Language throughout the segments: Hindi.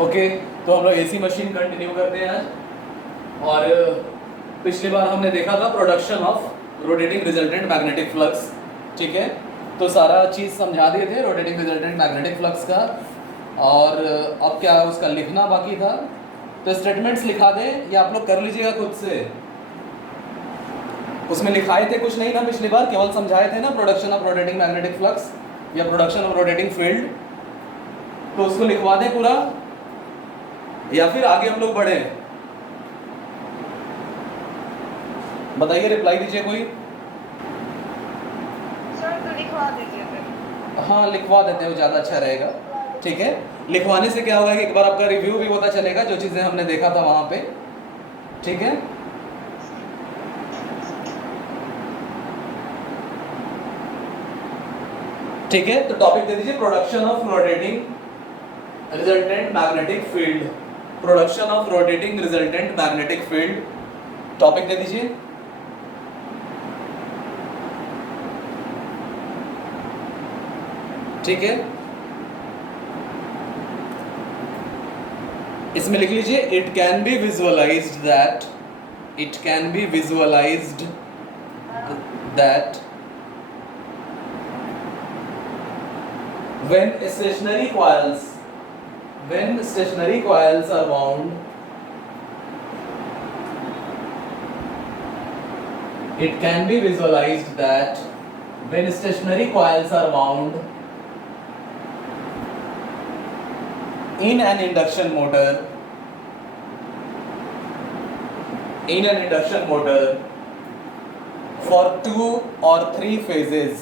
ओके, तो हम लोग एसी मशीन कंटिन्यू करते हैं आज। और पिछली बार हमने देखा था production of rotating resultant magnetic flux. ठीक है, तो सारा चीज़ समझा दिए थे रोटेटिंग रिजल्टेंट मैग्नेटिक फ्लक्स का। और अब क्या उसका लिखना बाकी था, तो स्टेटमेंट्स लिखा दे या आप लोग कर लीजिएगा खुद से। उसमें लिखाए थे कुछ नहीं ना, पिछली बार केवल समझाए थे ना production of rotating magnetic flux या प्रोडक्शन ऑफ रोटेटिंग फील्ड। तो उसको लिखवा दें पूरा या फिर आगे हम लोग बढ़े? बताइए, रिप्लाई दीजिए कोई। सर तो लिखवा दीजिए फिर। हाँ, लिखवा देते हो, ज़्यादा अच्छा रहेगा। ठीक है, लिखवाने से क्या होगा कि एक बार आपका रिव्यू भी होता चलेगा जो चीज़ें हमने देखा था वहाँ पे। ठीक है, ठीक है, तो टॉपिक दे दीजिए production of rotating resultant magnetic field. Production of rotating resultant magnetic field topic दे दीजिए। ठीक है, इसमें लिख लीजिए it can be visualised that, it can be visualised that when stationary coils are wound, it can be visualized that when stationary coils are wound in an induction motor, for two or three phases,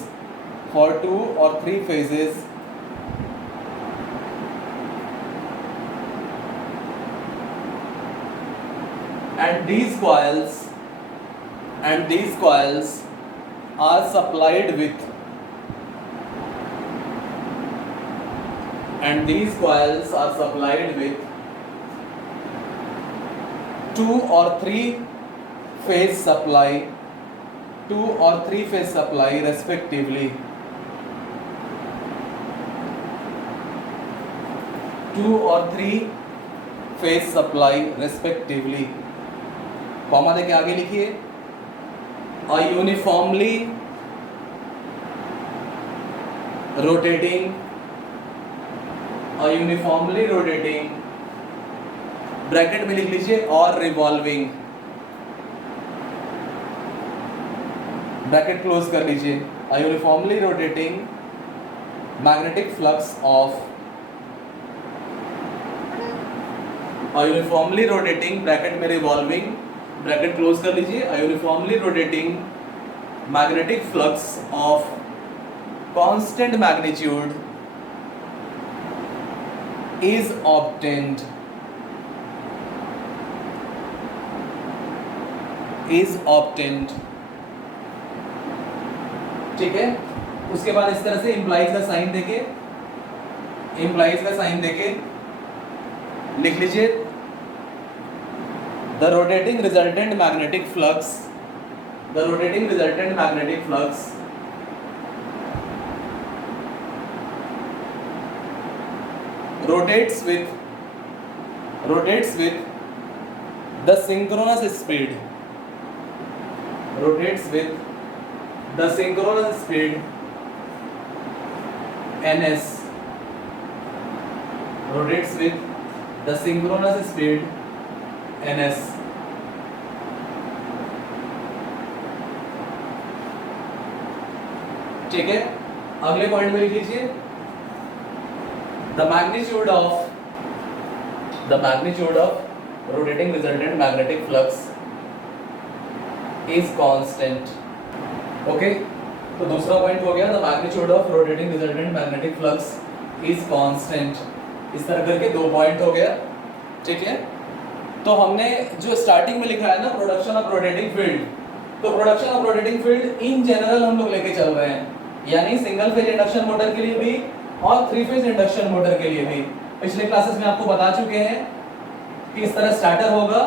and these coils are supplied with two or three phase supply respectively. Comma देके आगे लिखिए a uniformly rotating ब्रैकेट में लिख लीजिए और रिवॉल्विंग, ब्रैकेट क्लोज कर लीजिए। a uniformly rotating magnetic flux of a uniformly rotating bracket में रिवॉल्विंग, ब्रैकेट क्लोज कर लीजिए। a uniformly rotating magnetic flux of constant magnitude is obtained ठीक है, उसके बाद इस तरह से इम्प्लाइज का साइन देके लिख लीजिए the rotating resultant magnetic flux rotates with the synchronous speed ns, rotates with the synchronous speed ns। ठीक है, अगले पॉइंट में लिख लीजिए the magnitude of rotating resultant magnetic flux is constant। Okay, तो दूसरा पॉइंट हो गया the magnitude of rotating resultant magnetic flux is constant। इस तरह करके दो पॉइंट हो गया। ठीक है, तो हमने जो स्टार्टिंग में लिखा है ना प्रोडक्शन ऑफ रोटेटिंग फील्ड, तो production of rotating field in general हम लोग लेके चल रहे हैं, यानी सिंगल फेज इंडक्शन मोटर के लिए भी और थ्री फेज इंडक्शन मोटर के लिए भी। पिछले क्लासेस में आपको बता चुके हैं कि इस तरह स्टार्टर होगा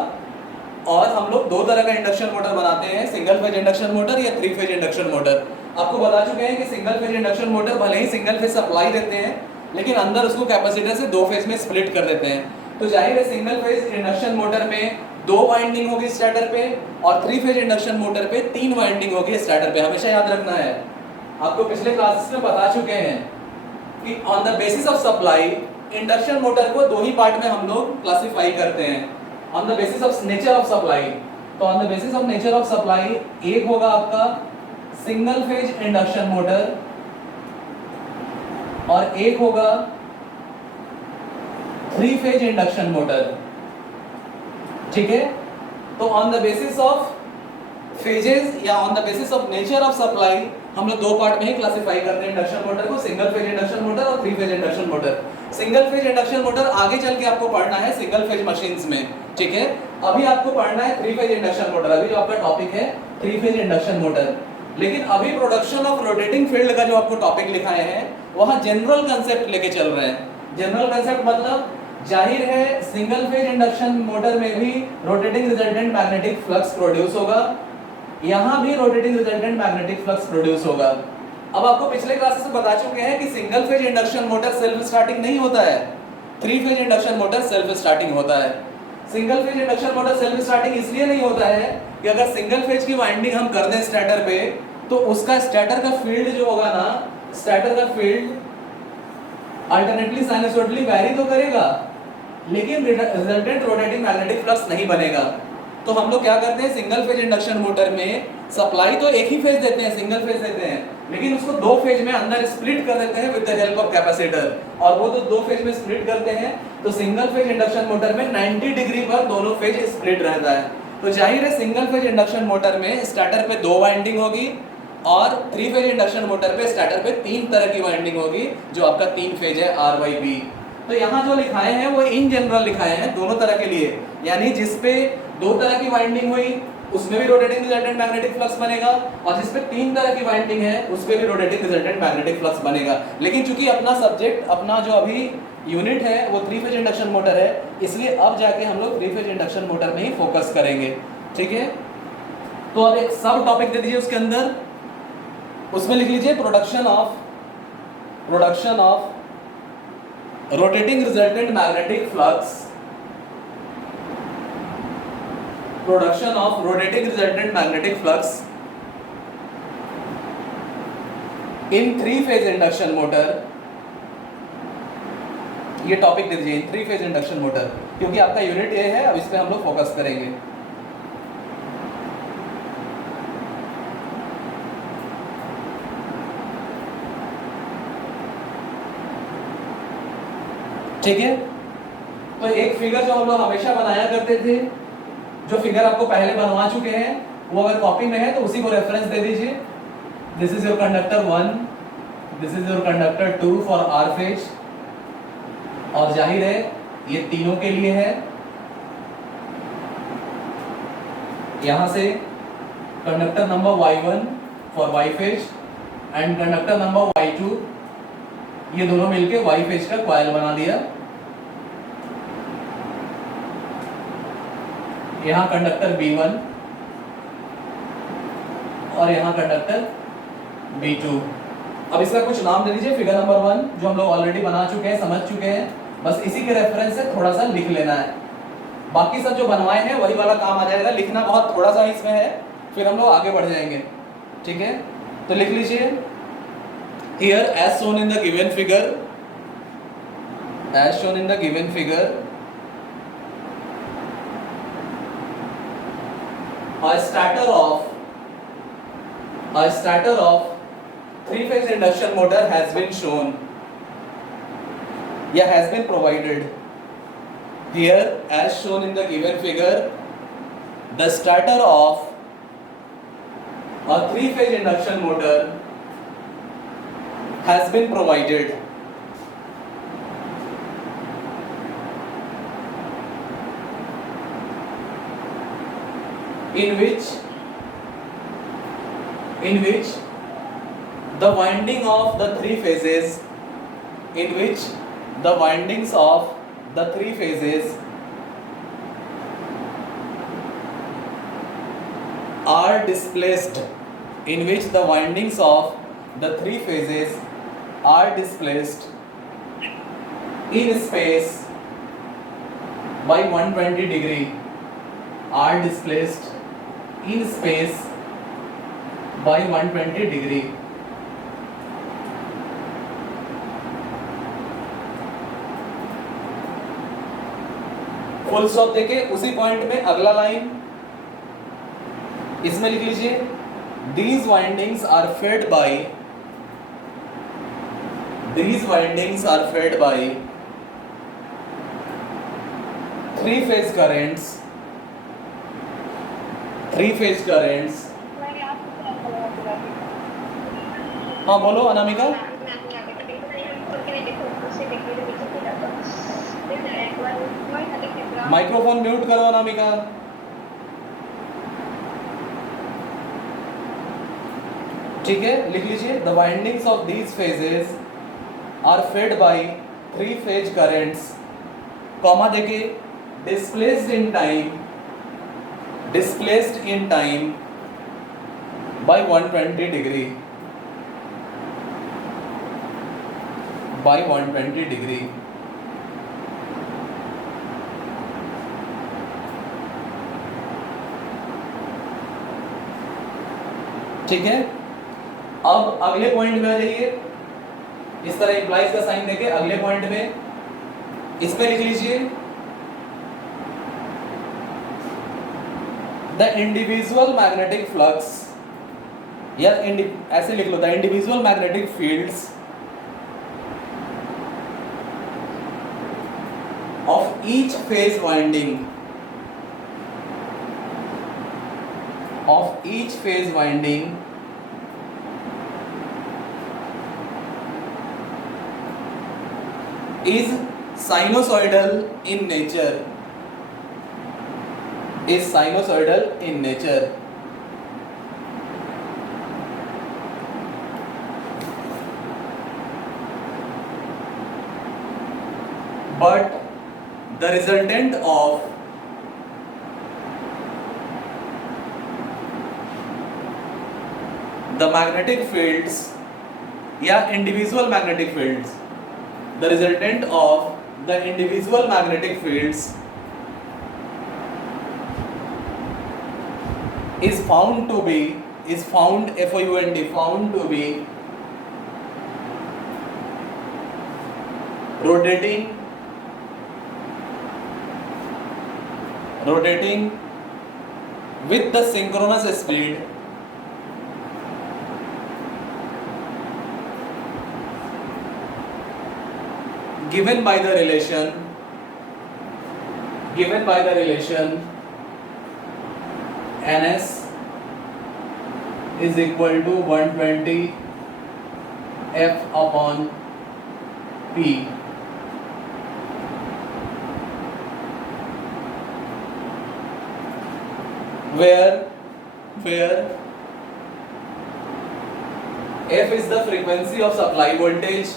और हम लोग दो तरह का इंडक्शन मोटर बनाते हैं, सिंगल फेज इंडक्शन मोटर या थ्री फेज इंडक्शन मोटर। आपको बता चुके हैं कि सिंगल फेज इंडक्शन मोटर भले ही सिंगल फेज सप्लाई देते हैं लेकिन अंदर उसको कैपेसिटर से 2 फेज में स्प्लिट कर देते हैं। तो जाहिर है सिंगल फेज इंडक्शन मोटर में 2 वाइंडिंग होगी स्टार्टर पे, और 3 फेज इंडक्शन मोटर पे 3 वाइंडिंग होगी स्टार्टर पे। हमेशा याद रखना है, आपको पिछले क्लासेस में बता चुके हैं कि on the basis of supply induction motor को 2 ही पार्ट में हम लोग क्लासिफाई करते हैं, on the basis of nature of supply. तो on the basis of nature of supply एक होगा आपका सिंगल फेज इंडक्शन मोटर और एक होगा 3 फेज इंडक्शन मोटर, ठीक है। तो on the basis of phases या on the basis of nature of supply हम लोग 2 पार्ट में ही क्लासिफाई करते हैं इंडक्शन मोटर को, सिंगल फेज इंडक्शन मोटर और 3 phase induction motor. Single phase induction motor आगे चल के आपको पढ़ना है सिंगल फेज मशीन्स में, ठीक है। अभी आपको पढ़ना है 3 फेज इंडक्शन मोटर, अभी जो आपका टॉपिक है 3 फेज इंडक्शन मोटर। लेकिन अभी प्रोडक्शन ऑफ रोटेटिंग फील्ड का जो आपको टॉपिक लिखाए हैं वहां जनरल कंसेप्ट लेके चल रहे हैं। जनरल कंसेप्ट मतलब जाहिर है सिंगल फेज इंडक्शन मोटर में भी rotating resultant magnetic flux produce होगा, यहां भी rotating resultant magnetic flux produce होगा। अब आपको पिछले क्लासेस में बता चुके हैं कि single phase induction motor self starting नहीं होता है, 3 phase induction motor self starting होता है। Single phase induction motor self starting इसलिए नहीं होता है कि अगर सिंगल फेज की वाइंडिंग हम कर दें स्टार्टर पे तो उसका स्टार्टर का फील्ड जो होगा ना, स्टार्टर का फील्ड अल्टरनेटली साइनसोइडली वैरी तो करेगा लेकिन रिजल्टेंट रोटेटिंग मैग्नेटिक फ्लक्स नहीं बनेगा। तो हम लोग क्या करते हैं सिंगल फेज इंडक्शन मोटर में सप्लाई तो एक ही फेज देते हैं, सिंगल फेज देते हैं, लेकिन उसको 2 फेज में अंदर स्प्लिट कर देते हैं with the help of capacitor, और वो तो 2 फेज में स्प्लिट करते हैं। तो सिंगल फेज इंडक्शन मोटर में 90 डिग्री पर दोनों फेज स्प्लिट रहता है। तो जाहिर है सिंगल फेज इंडक्शन मोटर में स्टार्टर पे 2 वाइंडिंग होगी और 3 फेज इंडक्शन मोटर पे स्टार्टर पे 3 तरह की वाइंडिंग होगी, जो आपका 3 फेज है RYB। तो यहाँ जो लिखाए हैं वो इन जनरल लिखाए हैं दोनों तरह के लिए, यानी जिसपे 2 तरह की वाइंडिंग हुई उसमें भी रोटेटिंग रिजल्टेंट मैग्नेटिक फ्लक्स बनेगा, और जिसपे 3 तरह की वाइंडिंग है उसपे भी रोटेटिंग रिजल्टेंट मैग्नेटिक फ्लक्स बनेगा। लेकिन चूंकि अपना सब्जेक्ट, अपना जो अभी यूनिट है वो 3 फेज इंडक्शन मोटर है, इसलिए अब जाके हम लोग 3 फेज इंडक्शन मोटर में ही फोकस करेंगे, ठीक है। तो अब एक सब टॉपिक दे दीजिए उसके अंदर, उसमें लिख लीजिए production of rotating resultant magnetic flux, production of rotating resultant magnetic flux in 3 phase induction motor। ये टॉपिक दे दीजिए 3 फेज इंडक्शन मोटर, क्योंकि आपका यूनिट ये है, अब इस पे हम लोग फोकस करेंगे। ठीक है। तो एक फिगर जो हम लोग हमेशा बनाया करते थे, जो फिगर आपको पहले बनवा चुके हैं, वो अगर कॉपी में है तो उसी को रेफरेंस दे दीजिए। This is your conductor 1, this is your conductor 2 for R phase, और जाहिर है ये तीनों के लिए है। यहां से conductor number Y1 for Y phase and conductor number Y2, ये दोनों मिलके वाई फेज का कॉइल बना दिया। यहां कंडक्टर B1 और यहां कंडक्टर B2। अब इसका कुछ नाम दे दीजिए। फिगर नंबर 1 जो हम लोग ऑलरेडी बना चुके हैं, समझ चुके हैं, बस इसी के रेफरेंस से थोड़ा सा लिख लेना है। बाकी सब जो बनवाए हैं वही वाला काम आ जाएगा, लिखना बहुत थोड़ा सा इसमें है, फिर हम लोग आगे बढ़ जाएंगे, ठीक है। तो लिख लीजिए here as shown in the given figure, as shown in the given figure, a starter of 3 phase induction motor has been shown, yeah, has been provided here as shown in the given figure. The starter of a 3 phase induction motor has been provided, in which the winding of the 3 phases, in which the windings of the 3 phases are displaced, in which the windings of the 3 phases are displaced in space by 120 degree are displaced in space by 120 degree. Full stop देके उसी पॉइंट में अगला लाइन इसमें लिख लीजिए, these windings are fed by 3-phase currents. मैंने आपको क्या बोला? हाँ बोलो अनामिका. माइक्रोफोन म्यूट करो अनामिका. ठीक है, लिख लीजिए, the windings of these phases are fed by 3-phase currents, comma देके, displaced in time by 120 degree. ठीक है, अब अगले पॉइंट में आ जाइए. इस तरह इम्प्लाइज का साइन देके अगले पॉइंट में इसमें लिख लीजिए, द इंडिविजुअल मैग्नेटिक फ्लक्स, या ऐसे लिख लो, the individual magnetic fields of each phase winding is sinusoidal in nature. But the resultant of the magnetic fields या individual magnetic fields, the resultant of the individual magnetic fields is found to be rotating with the synchronous speed given by the relation ns is equal to 120 f upon p, where f is the frequency of supply voltage,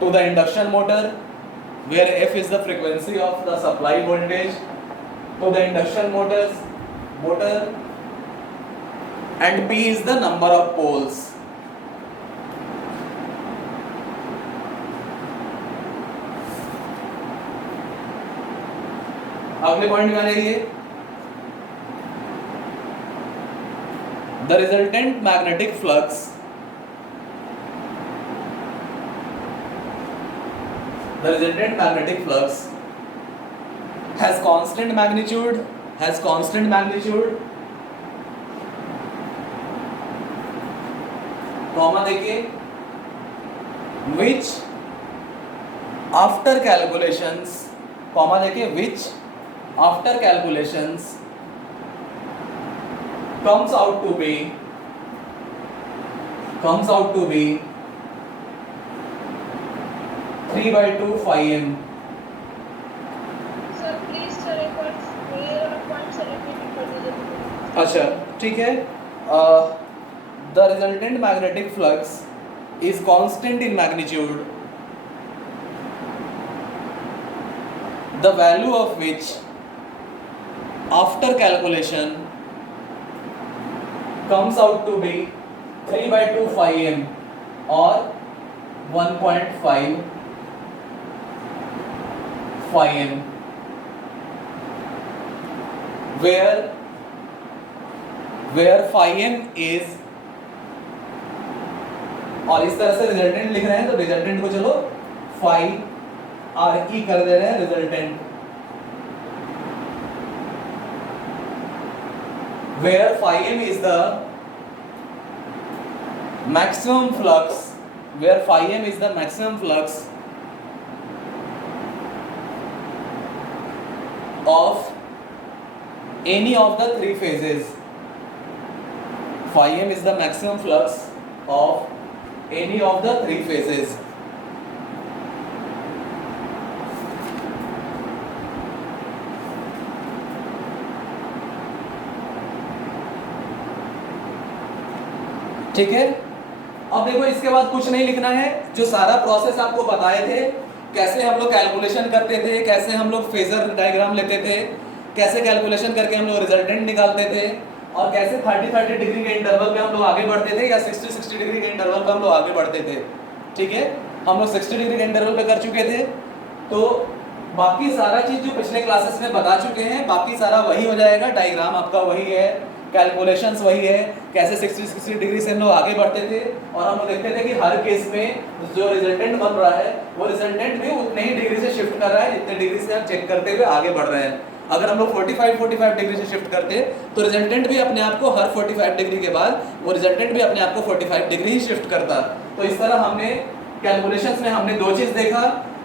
to the induction motor, where f is the frequency of the supply voltage to the induction motor, and p is the number of poles. अगले पॉइंट में आ जाइए, the resultant magnetic flux has constant magnitude, comma देखिए, which after calculations comes out to be 3/2 phi m. Sir, please sir, एक बार clear और point से repeat कर दीजिए. अच्छा ठीक है, the resultant magnetic flux is constant in magnitude, the value of which after calculation comes out to be 3/2 phi m. और 1.5 phi m, where phi m is, और इस तरह से रिजल्टेंट लिख रहे हैं तो रिजल्टेंट को चलो phi re कर दे रहे हैं resultant, where phi m is the maximum flux, where phi m is the maximum flux of any of the three phases. Phi m is the maximum flux of any of the three phases. ठीक है, अब देखो इसके बाद कुछ नहीं लिखना है, जो सारा प्रोसेस आपको बताए थे, कैसे हम लोग कैलकुलेशन करते थे, कैसे हम लोग फेजर डायग्राम लेते थे, कैसे कैलकुलेशन करके हम लोग रिजल्टेंट निकालते थे, और कैसे 30-30 डिग्री के इंटरवल पे हम लोग आगे बढ़ते थे या 60-60 डिग्री के इंटरवल पे हम लोग आगे बढ़ते थे। ठीक है, हम लोग 60 डिग्री के इंटरवल पे कर चुके थे, तो बाकी सारा चीज जो पिछले क्लासेस में बता चुके हैं, बाकी सारा वही हो जाएगा, डायग्राम आपका वही है, कैलकुलेशंस वही है, कैसे 60 डिग्री से हम लोग आगे बढ़ते थे, और हम लोग देखते थे कि हर केस में जो रिजल्टेंट बन रहा है वो रिजल्टेंट भी उतने ही डिग्री से शिफ्ट कर रहा है जितने डिग्री से हम चेक करते हुए आगे बढ़ रहे हैं। अगर हम लोग 45 डिग्री से शिफ्ट करते तो रिजल्टेंट भी अपने आप को हर 45 डिग्री के बाद वो रिजल्टेंट भी अपने आप को 45 डिग्री ही शिफ्ट करता। तो इस तरह हमने कैलकुलेशंस में हमने दो चीज देखा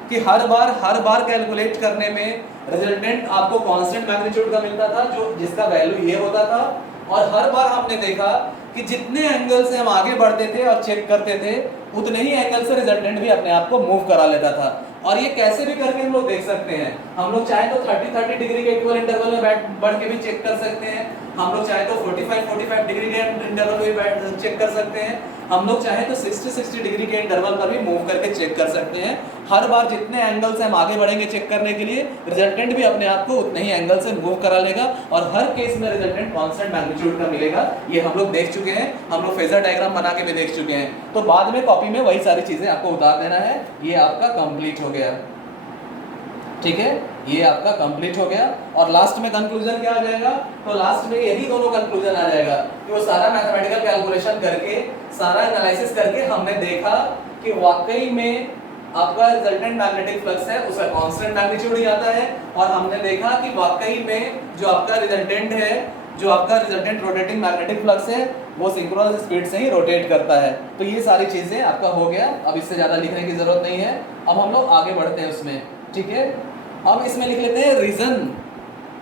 कि हर बार कैलकुलेट करने में रिजल्टेंट आपको कांस्टेंट मैग्नीट्यूड का मिलता था, जो जिसका वैल्यू ये होता था, और हर बार हमने देखा कि जितने एंगल से हम आगे बढ़ते थे और चेक करते थे उतने ही एंगल से रिजल्टेंट भी अपने आप को मूव करा लेता था। और ये कैसे भी करके हम लोग देख सकते हैं, हम लोग चाहे तो 30-30 डिग्री के इक्वल इंटरवल में बढ़ के भी चेक कर सकते हैं, हम लोग चाहे तो 45 डिग्री के इंटरवल में भी चेक कर सकते हैं, हम लोग चाहे तो 60 डिग्री के इंटरवल पर भी मूव करके चेक कर सकते हैं। हर बार जितने एंगल से हम आगे बढ़ेंगे चेक करने के लिए, रिजल्टेंट भी अपने आप को उतने ही एंगल से मूव करा लेगा, और हर केस में रिजल्टेंट कांस्टेंट मैग्नीट्यूड का मिलेगा। ये हम लोग देख चुके हैं, हम लोग फेजर डायग्राम बना के भी देख चुके हैं। तो बाद में कॉपी में वही सारी चीजें आपको उतार देना है। ये आपका कंप्लीट हो गया, ठीक है, ये आपका कंप्लीट हो गया। और लास्ट में कंक्लूजन क्या आ जाएगा, तो लास्ट में यही दोनों कंक्लूजन आ जाएगा कि वो सारा मैथमेटिकल कैलकुलेशन करके, सारा एनालिसिस करके हमने देखा कि वाकई में आपका रिजल्टेंट मैग्नेटिक फ्लक्स है उसका कांस्टेंट मैग्नीट्यूड ही आता है, और हमने देखा कि वाकई में जो आपका रिजल्टेंट है, जो आपका रिजल्टेंट रोटेटिंग मैग्नेटिक फ्लक्स है, वो सिंक्रोनस स्पीड से ही रोटेट करता है। तो ये सारी चीजें आपका हो गया, अब इससे ज्यादा लिखने की जरूरत नहीं है। अब हम लोग आगे बढ़ते हैं उसमें, ठीक है। अब इसमें लिख लेते हैं रीजन।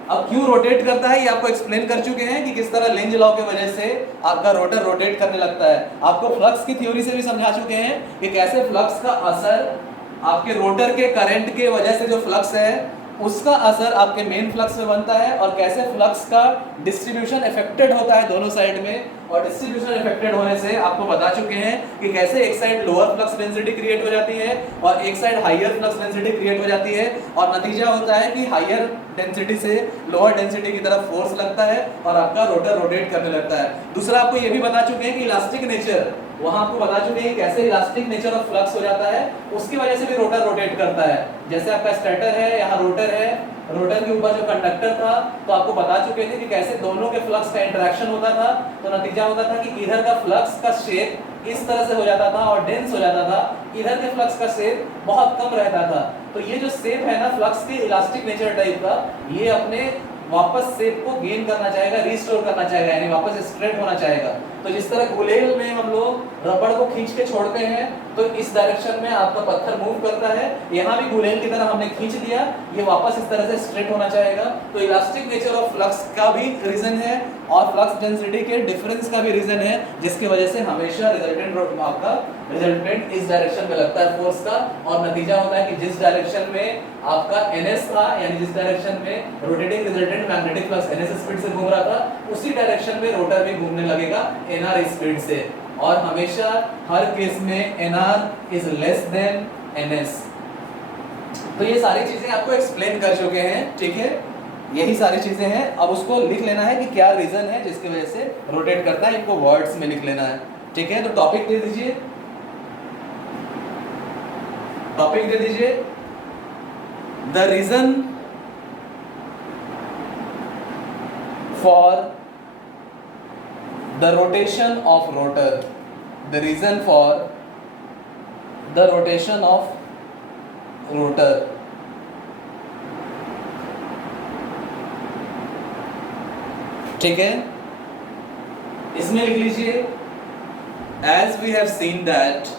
अब क्यों रोटेट करता है ये आपको एक्सप्लेन कर चुके हैं कि किस तरह लेंज लॉ के वजह से आपका रोटर रोटेट करने लगता है। आपको फ्लक्स की थ्योरी से भी समझा चुके हैं कि कैसे फ्लक्स का असर आपके रोटर के करंट के वजह से जो फ्लक्स है उसका असर आपके मेन फ्लक्स में बनता है, और कैसे फ्लक्स का डिस्ट्रीब्यूशन इफेक्टेड होता है दोनों साइड में। और डिस्ट्रीब्यूशन इफेक्टेड होने से आपको बता चुके हैं कि कैसे एक side lower flux density create हो जाती है और एक side higher flux density create हो जाती है, और नतीजा होता है कि हाईयर डेंसिटी से लोअर डेंसिटी की तरफ फोर्स लगता है और आपका रोटर रोटेट करने लगता है। दूसरा आपको ये भी बता चुके हैं कि इलास्टिक नेचर, वहां आपको बता चुके हैं कैसे इलास्टिक नेचर ऑफ फ्लक्स हो जाता है, उसकी वजह से भी रोटर रोटेट करता है। जैसे आपका स्टेटर है, यहाँ रोटर है, रोटर के ऊपर जो कंडक्टर था, तो आपको बता चुके थे कि कैसे दोनों के फ्लक्स का इंटरेक्शन होता था। तो नतीजा होता था कि इधर का फ्लक्स का शेप इस तरह से हो जाता था और डेंस हो जाता था, इधर के फ्लक्स का शेप बहुत कम रहता था। तो ये जो शेप है ना फ्लक्स के इलास्टिक नेचर टाइप का, ये अपने वापस शेप को गेन करना चाहेगा, रिस्टोर करना चाहेगा, यानी वापस स्ट्रेट होना चाहेगा। तो जिस तरह गुलेल में हम लोग रबड़ को खींच के छोड़ते हैं तो इस डायरेक्शन में आपका पत्थर मूव करता है, यहाँ भी गुलेल की तरह हमने खींच दिया, ये वापस इस तरह से स्ट्रेट होना चाहेगा। तो इलास्टिक नेचर ऑफ फ्लक्स का भी रीजन है और फ्लक्स डेंसिटी के डिफरेंस का भी रीजन है, जिसकी वजह से हमेशा रिजल्टेंट आपका रिजल्टेंट इस डायरेक्शन में लगता है फोर्स का, और नतीजा होता है कि जिस डायरेक्शन में आपका NS था, यानी जिस डायरेक्शन में rotating resultant magnetic flux NS speed से घूम रहा था, उसी डायरेक्शन में रोटर भी घूमने लगेगा NR स्पीड से। और हमेशा हर केस में NR is less than NS। तो ये सारी चीजें आपको एक्सप्लेन कर चुके हैं, ठीक है, यही सारी चीजें हैं। अब उसको लिख लेना है कि क्या रीजन है जिसकी वजह से रोटेट करता है, इनको वर्ड्स में लिख लेना है, ठीक है। तो टॉपिक दे दीजिए। टॉपिक दे दीजिए, the reason for the rotation of rotor, the reason for the rotation of rotor. ठीक है, इसमें लिख लीजिए as we have seen that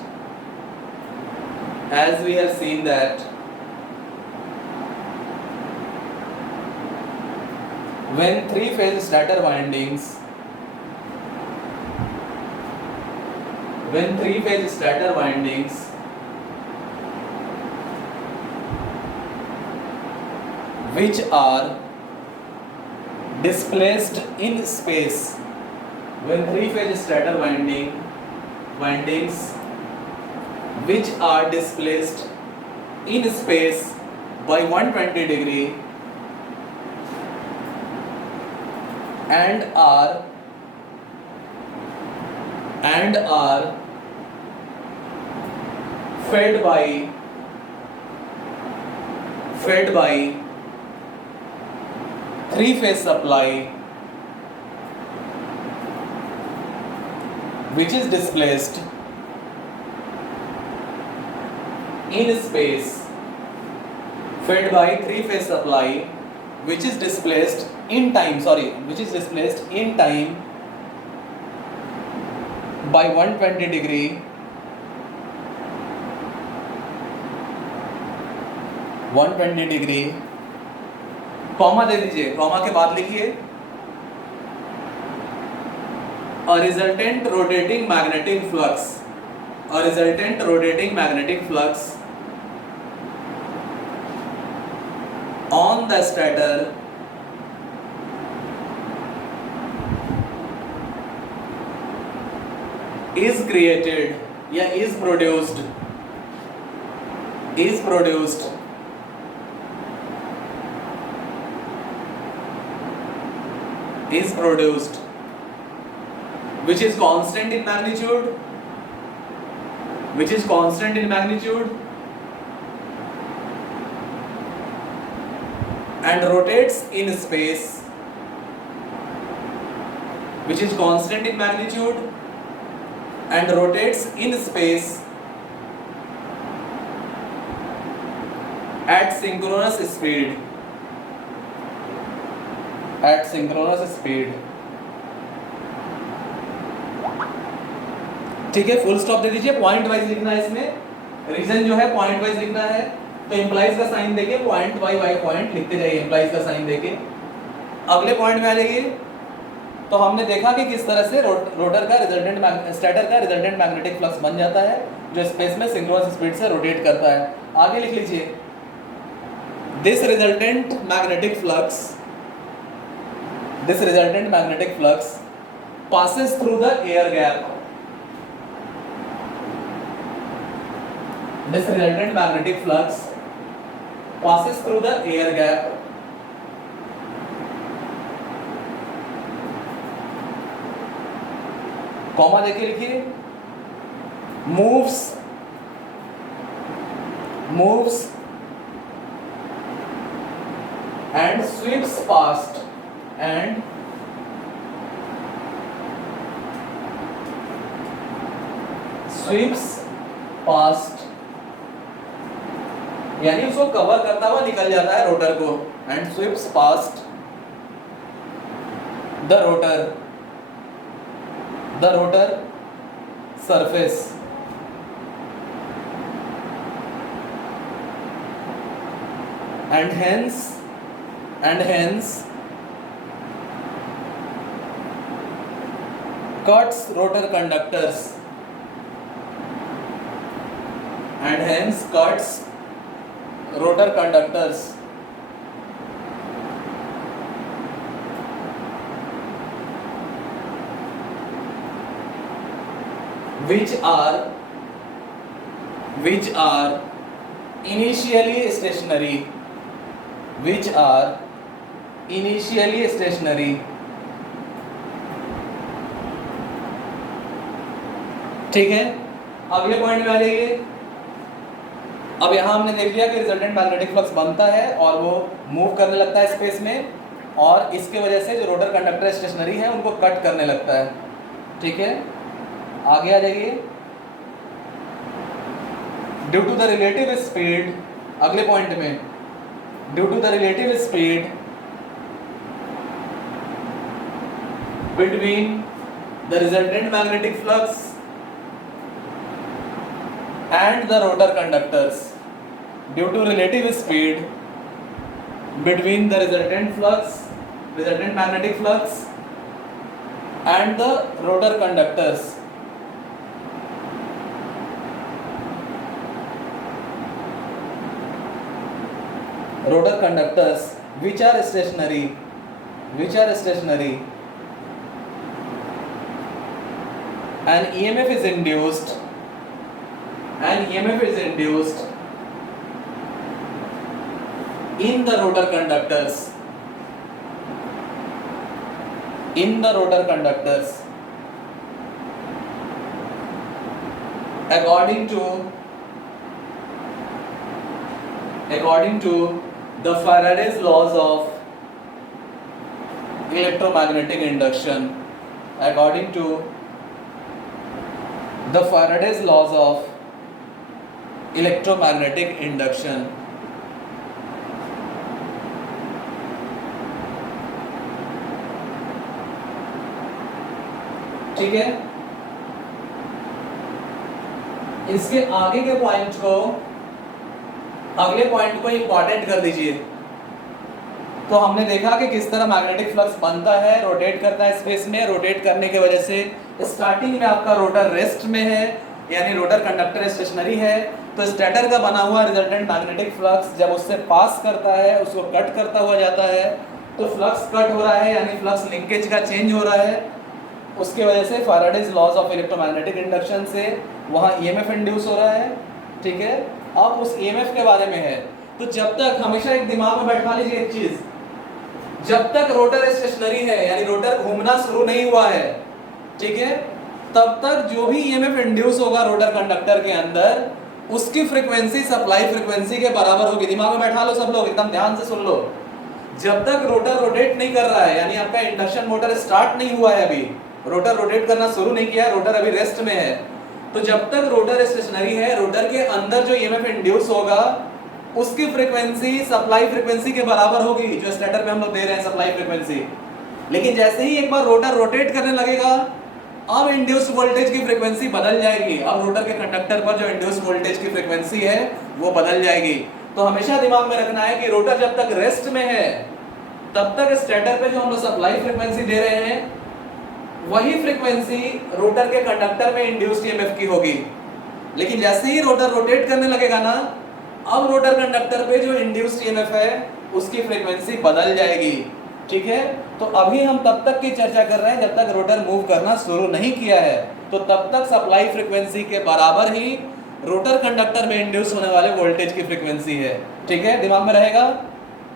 when three-phase stator windings which are displaced in space, when three-phase stator windings which are displaced in space by 120 degree and are fed by three-phase supply which is displaced in space, fed by three-phase supply which is displaced in time by 120 degree comma दे दीजिए, कॉमा के बाद लिखिए a resultant rotating magnetic flux on the stator is created या is produced which is constant in magnitude and rotates in space, at synchronous speed। ठीक है, फुल स्टॉप दे दीजिए, पॉइंट वाइज लिखना है इसमें, रीजन जो है पॉइंट वाइज लिखना है, तो इंप्लाइज का साइन देके पॉइंट बाय पॉइंट लिखते जाइए, इंप्लाइज का साइन देके। अगले पॉइंट में आ जाइए। तो हमने देखा कि किस तरह से स्टेटर का रिजल्टेंट मैग्नेटिक फ्लक्स बन जाता है जो स्पेस में सिंक्रोनस स्पीड से रोटेट करता है। आगे लिख लीजिए, this resultant magnetic flux passes through the air gap। This resultant magnetic flux passes through the air gap comma देके लिखिए, moves and sweeps past यानी उसको कवर करता हुआ निकल जाता है रोटर को, and sweeps past the rotor surface and hence cuts rotor conductors which are initially stationary ठीक है, अगले पॉइंट में आ जाइए। अब यहाँ हमने देख लिया कि रिजल्टेंट मैग्नेटिक फ्लक्स बनता है और वो मूव करने लगता है स्पेस में, और इसके वजह से जो रोटर कंडक्टर स्टेशनरी है उनको कट करने लगता है। ठीक है, आगे आ जाइए। Due to the relative speed, अगले पॉइंट में, due to the relative speed between the resultant magnetic flux and the rotor conductors, due to relative speed between the resultant magnetic flux and the rotor conductors, which are stationary, an EMF is induced in the rotor conductors, according to the Faraday's laws of electromagnetic induction, according to the Faraday's laws of electromagnetic induction. ठीक है, इसके आगे के पॉइंट को, अगले पॉइंट को इंपॉर्टेंट कर दीजिए। तो हमने देखा कि किस तरह मैग्नेटिक फ्लक्स बनता है, रोटेट करता है स्पेस में, रोटेट करने की वजह से स्टार्टिंग में आपका रोटर रेस्ट में है, यानी रोटर कंडक्टर स्टेशनरी है, तो स्टेटर का बना हुआ रिजल्टेंट मैग्नेटिक फ्लक्स जब उससे पास करता है, उसको कट करता हुआ जाता है, तो फ्लक्स कट हो रहा है, यानी फ्लक्स लिंकेज का चेंज हो रहा है। उसके वजह से Faraday's laws of electromagnetic induction से वहाँ ईएमएफ इंड्यूस हो रहा है। ठीक है, अब उस ईएमएफ के बारे में है, तो जब तक, हमेशा एक दिमाग में बैठा लीजिए एक चीज, जब तक रोटर स्टेशनरी है, यानी रोटर घूमना शुरू नहीं हुआ है, ठीक है, तब तक जो भी ईएमएफ इंड्यूस होगा रोटर कंडक्टर के अंदर, उसकी फ्रीक्वेंसी सप्लाई फ्रीक्वेंसी के बराबर होगी। दिमाग में बैठा लो सब लोग, एकदम ध्यान से सुन लो। जब तक रोटर रोटेट नहीं कर रहा है, यानी आपका इंडक्शन मोटर स्टार्ट नहीं हुआ है, अभी रोटर रोटेट करना शुरू नहीं किया है, रोटर अभी रेस्ट में है, तो जब तक रोटर स्टेशनरी है, रोटर के अंदर जो ईएमएफ इंड्यूस होगा उसकी फ्रीक्वेंसी सप्लाई फ्रीक्वेंसी के बराबर होगी, जो स्टेटर पे हम लोग दे रहे हैं सप्लाई फ्रीक्वेंसी। लेकिन जैसे ही एक बार रोटर रोटेट करने लगेगा, अब इंड्यूस्ड वोल्टेज की फ्रीक्वेंसी बदल जाएगी। अब रोटर के कंडक्टर पर जो इंड्यूस्ड वोल्टेज की फ्रीक्वेंसी है वो बदल जाएगी। तो हमेशा दिमाग में रखना है कि रोटर जब तक रेस्ट में है, तब तक स्टेटर पे जो हम लोग सप्लाई फ्रीक्वेंसी दे रहे हैं, वही फ्रीक्वेंसी रोटर के कंडक्टर में इंड्यूस्ड ईएमएफ की होगी। लेकिन जैसे ही रोटर रोटेट करने लगेगा ना, अब रोटर कंडक्टर पे जो इंड्यूस्ड ईएमएफ है उसकी फ्रीक्वेंसी बदल जाएगी। ठीक है, तो अभी हम तब तक की चर्चा कर रहे हैं जब तक रोटर मूव करना शुरू नहीं किया है, तो तब तक सप्लाई फ्रीक्वेंसी के बराबर ही रोटर कंडक्टर में इंड्यूस होने वाले वोल्टेज की फ्रीक्वेंसी है। ठीक है, दिमाग में रहेगा,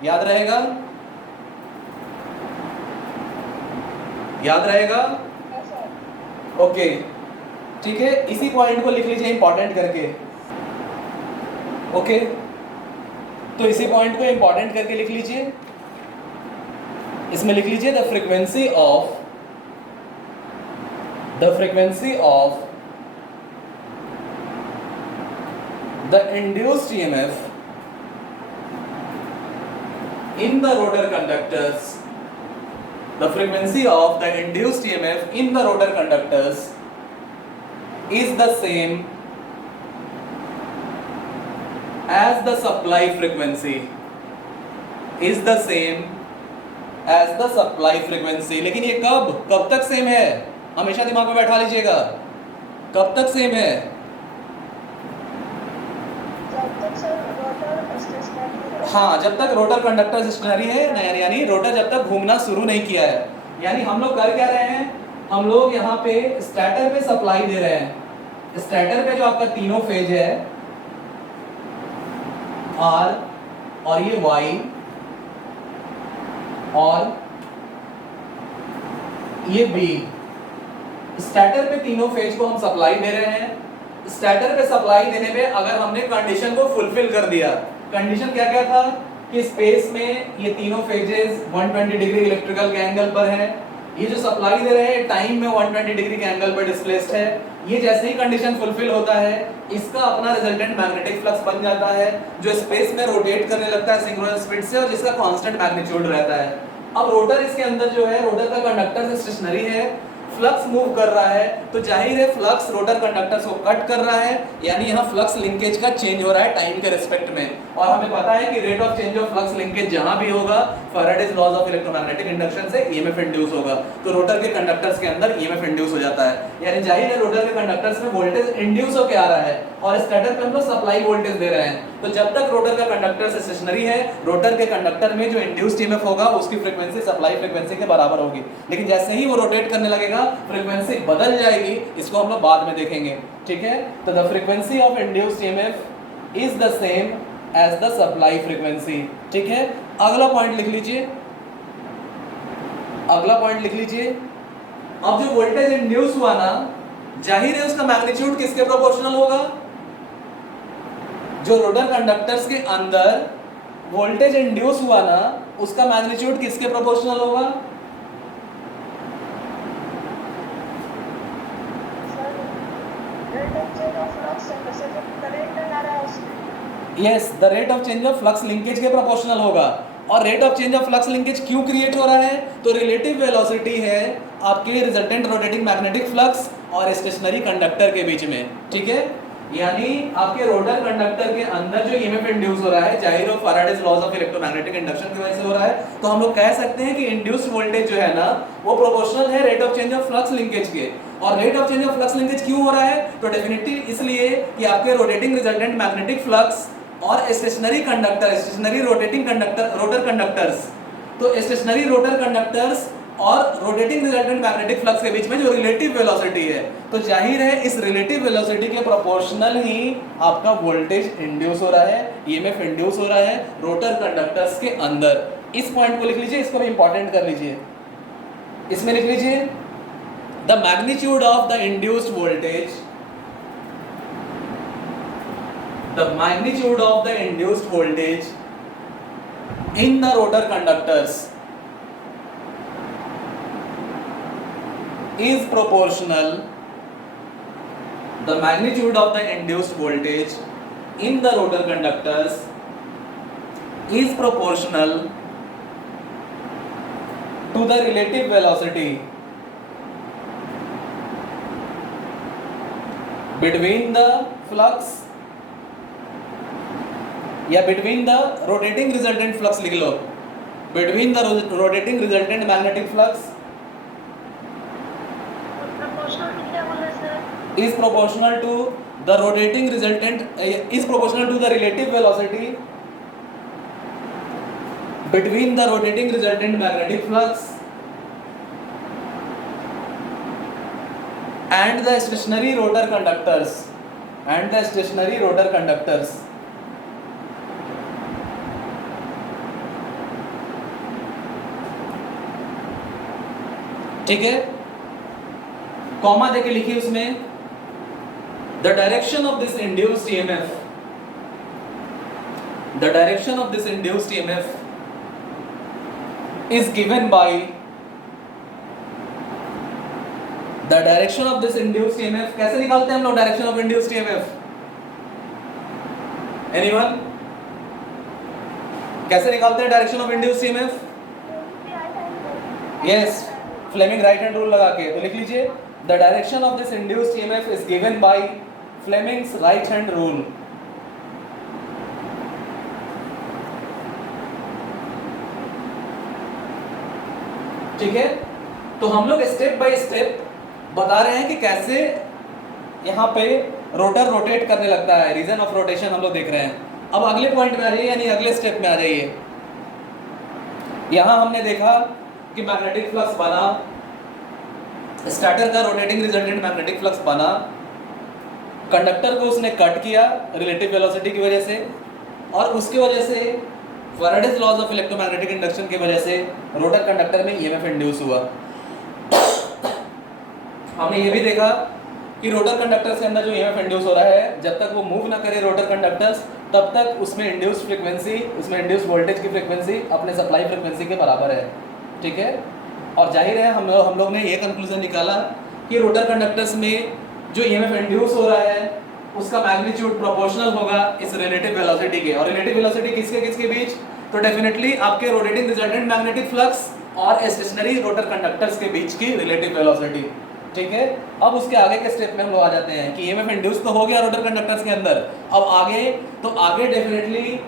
याद रहेगा, याद रहेगा। ओके, ठीक है, इसी पॉइंट को लिख लीजिए इंपॉर्टेंट करके। ओके, तो इसी पॉइंट को इंपॉर्टेंट करके लिख लीजिए। इसमें लिख लीजिए the frequency of the induced EMF in the rotor conductors, the frequency of the induced EMF in the rotor conductors is the same as the supply frequency, is the same as the supply frequency। लेकिन ये कब तक सेम है, हमेशा दिमाग में बैठा लीजिएगा, कब तक सेम है? हाँ, जब तक रोटर कंडक्टर स्टेशनरी है, यानी रोटर जब तक घूमना शुरू नहीं किया है। यानी हम लोग कर क्या रहे हैं, हम लोग यहाँ पे स्टेटर पे सप्लाई दे रहे हैं। स्टेटर पे जो आपका तीनों फेज है, आर और ये वाई और ये बी, स्टेटर पे तीनों फेज को हम सप्लाई दे रहे हैं। स्टार्टर पे सप्लाई देने पे अगर हमने कंडीशन को फुलफिल कर दिया, कंडीशन क्या क्या था कि स्पेस में ये तीनों फेजेस 120 डिग्री इलेक्ट्रिकल के एंगल पर है, ये जो सप्लाई दे रहे हैं टाइम में 120 डिग्री के एंगल पर डिस्प्लेस्ड है, ये जैसे ही कंडीशन फुलफिल होता है इसका अपना रिजल्टेंट मैग्नेटिक फ्लक्स बन जाता है जो स्पेस में रोटेट करने लगता है सिंक्रोनस स्पीड से और जिसका कांस्टेंट मैग्नीट्यूड रहता है। अब रोटर इसके अंदर जो है, रोटर का कंडक्टर स्टेशनरी है, फ्लक्स मूव कर रहा है, तो जाहिर है फ्लक्स रोटर कंडक्टर्स को कट कर रहा है, यानी यहाँ फ्लक्स लिंकेज का चेंज हो रहा है टाइम के रिस्पेक्ट में। और हमें पता है कि rate of change of flux linkage जहां भी होगा Faraday's laws of electromagnetic induction से ईएमएफ इंड्यूस होगा, तो रोटर के कंडक्टर्स के अंदर ईएमएफ इंड्यूस हो जाता है, यानी जाहिर है रोटर के कंडक्टर्स में वोल्टेज इंड्यूस होकर आ रहा है और स्टेटर पे हम लोग सप्लाई वोल्टेज दे रहे हैं। तो जब तक रोटर का कंडक्टर स्टेशनरी है, रोटर के कंडक्टर में जो इंड्यूस्ड ईएमएफ होगा उसकी फ्रीक्वेंसी सप्लाई फ्रीक्वेंसी के बराबर होगी, लेकिन जैसे ही वो रोटेट करने लगेगा फ्रीक्वेंसी बदल जाएगी, इसको हम लोग बाद में देखेंगे, ठीक है। तो the frequency of induced EMF is the same as the supply frequency, ठीक है। अगला पॉइंट लिख लीजिए, अगला पॉइंट लिख लीजिए। अब जो वोल्टेज इंड्यूस हुआ ना, जाहिर है उसका मैग्नीट्यूड किसके प्रोपोर्शनल होगा, जो रोटर कंडक्टर्स के अंदर वोल्टेज इंड्यूस हुआ ना उसका मैग्नीट्यूड किसके प्रोपोर्शनल होगा, yes, the rate of change of flux linkage के प्रोपोर्शनल होगा। और rate of change of flux linkage क्यों क्रिएट हो रहा है, तो रिलेटिव वेलोसिटी है आपके रिजल्टेंट रोटेटिंग मैग्नेटिक फ्लक्स और स्टेशनरी कंडक्टर के बीच में, ठीक है। यानी आपके रोटर कंडक्टर के अंदर जो ईएमएफ इंड्यूस हो रहा है, जाहिर हो Faraday's laws of electromagnetic induction की वजह से हो रहा है, तो हम लोग कह सकते हैं कि इंड्यूस्ड वोल्टेज जो है ना वो प्रोपोर्शनल है rate of change of flux linkage के। और rate of change of flux linkage क्यों हो रहा है, तो डेफिनेटली इसलिए कि आपके रोटेटिंग रिजल्टेंट मैग्नेटिक फ्लक्स और stationary conductor, stationary rotating conductor, rotor conductors, तो स्टेशनरी रोटर कंडक्टर्स और रोटेटिंग रिजल्टेंट मैग्नेटिक फ्लक्स के बीच में जो रिलेटिव वेलोसिटी है, तो जाहिर है इस रिलेटिव वेलोसिटी के प्रोपोर्शनल ही आपका वोल्टेज इंड्यूस हो रहा है, ईएमएफ इंड्यूस हो रहा है रोटर कंडक्टर्स के अंदर। इस पॉइंट को लिख लीजिए, इसको भी इंपॉर्टेंट कर लीजिए। इसमें लिख लीजिए the magnitude of the induced voltage, the magnitude of the induced voltage in the rotor conductors is proportional, the magnitude of the induced voltage in the rotor conductors is proportional to the relative velocity between the flux या between the rotating resultant flux लिख लो, between the rotating resultant magnetic flux is proportional to the rotating resultant is proportional to the relative velocity between the rotating resultant magnetic flux and the stationary rotor conductors, and the stationary rotor conductors. ठीक है, कॉमा देके लिखिए उसमें the direction of this induced EMF, the direction of this induced EMF is given by the direction of this induced EMF. कैसे निकालते हैं हम लोग direction of induced EMF, anyone? कैसे निकालते हैं direction of induced EMF? Yes, Fleming right hand rule लगा के। तो लिख लीजिए the direction of this induced EMF is given by Fleming's right hand rule. ठीक है, तो हम लोग स्टेप बाय स्टेप बता रहे हैं कि कैसे यहाँ पे रोटर रोटेट करने लगता है, रीजन ऑफ रोटेशन हम लोग देख रहे हैं। अब अगले पॉइंट में आ जाइए, यानी अगले स्टेप में आ जाइए। यहां हमने देखा कि मैग्नेटिक फ्लक्स बना, स्टार्टर का रोटेटिंग रिजल्टेंट मैग्नेटिक फ्लक्स बना, कंडक्टर को उसने कट किया रिलेटिव वेलोसिटी की वजह से, और उसकी वजह से Faraday's laws of electromagnetic induction की वजह से रोटर कंडक्टर में ईएमएफ इंड्यूस हुआ। हमने ये भी देखा कि रोटर कंडक्टर्स के अंदर जो ईएमएफ इंड्यूस हो रहा है, जब तक वो मूव ना करे रोटर कंडक्टर्स, तब तक उसमें इंड्यूस फ्रीक्वेंसी, उसमें इंड्यूस वोल्टेज की फ्रीक्वेंसी अपने सप्लाई फ्रीक्वेंसी के बराबर है, ठीक है। और जाहिर है हम लोग ने ये कंक्लूजन निकाला कि रोटर कंडक्टर्स में जो ईएमएफ इंड्यूस हो रहा है उसका मैग्नीट्यूड प्रोपोर्शनल होगा इस रिलेटिव वेलोसिटी के। और रिलेटिव वेलोसिटी किसके किसके बीच? तो डेफिनेटली आपके रोटेटिंग रिजल्टेंट मैग्नेटिक फ्लक्स और स्टेशनरी रोटर कंडक्टर्स के बीच की रिलेटिव वेलोसिटी, ठीक है। अब उसके आगे के स्टेप में हम लोग आ जाते हैं कि ईएमएफ इंड्यूस तो हो गया रोटर कंडक्टर्स के अंदर, अब आगे डेफिनेटली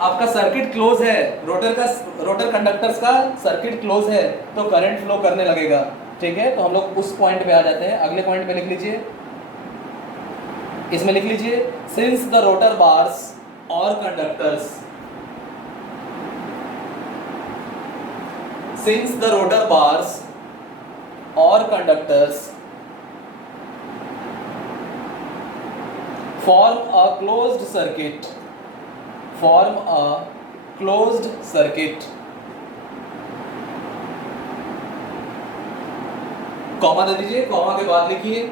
आपका सर्किट क्लोज है, रोटर कंडक्टर्स का सर्किट क्लोज है, तो करंट फ्लो करने लगेगा, ठीक है। तो हम लोग उस पॉइंट पे आ जाते हैं। अगले पॉइंट पे लिख लीजिए, इसमें लिख लीजिए सिंस द रोटर बार्स और conductors, since the rotor bars or conductors form a closed circuit, comma दे दीजिए, कॉमा के बाद लिखिए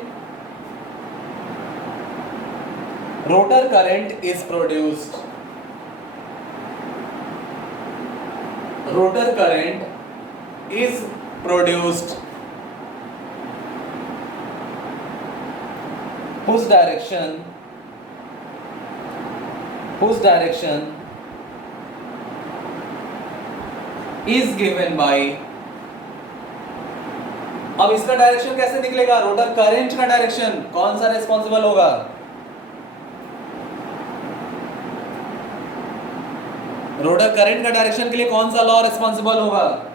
rotor current is produced, rotor current is produced whose direction is given by, अब इसका डायरेक्शन कैसे निकलेगा? रोटर करंट का डायरेक्शन कौन सा रिस्पॉन्सिबल होगा? रोटर करंट का डायरेक्शन के लिए कौन सा लॉ रिस्पॉन्सिबल होगा?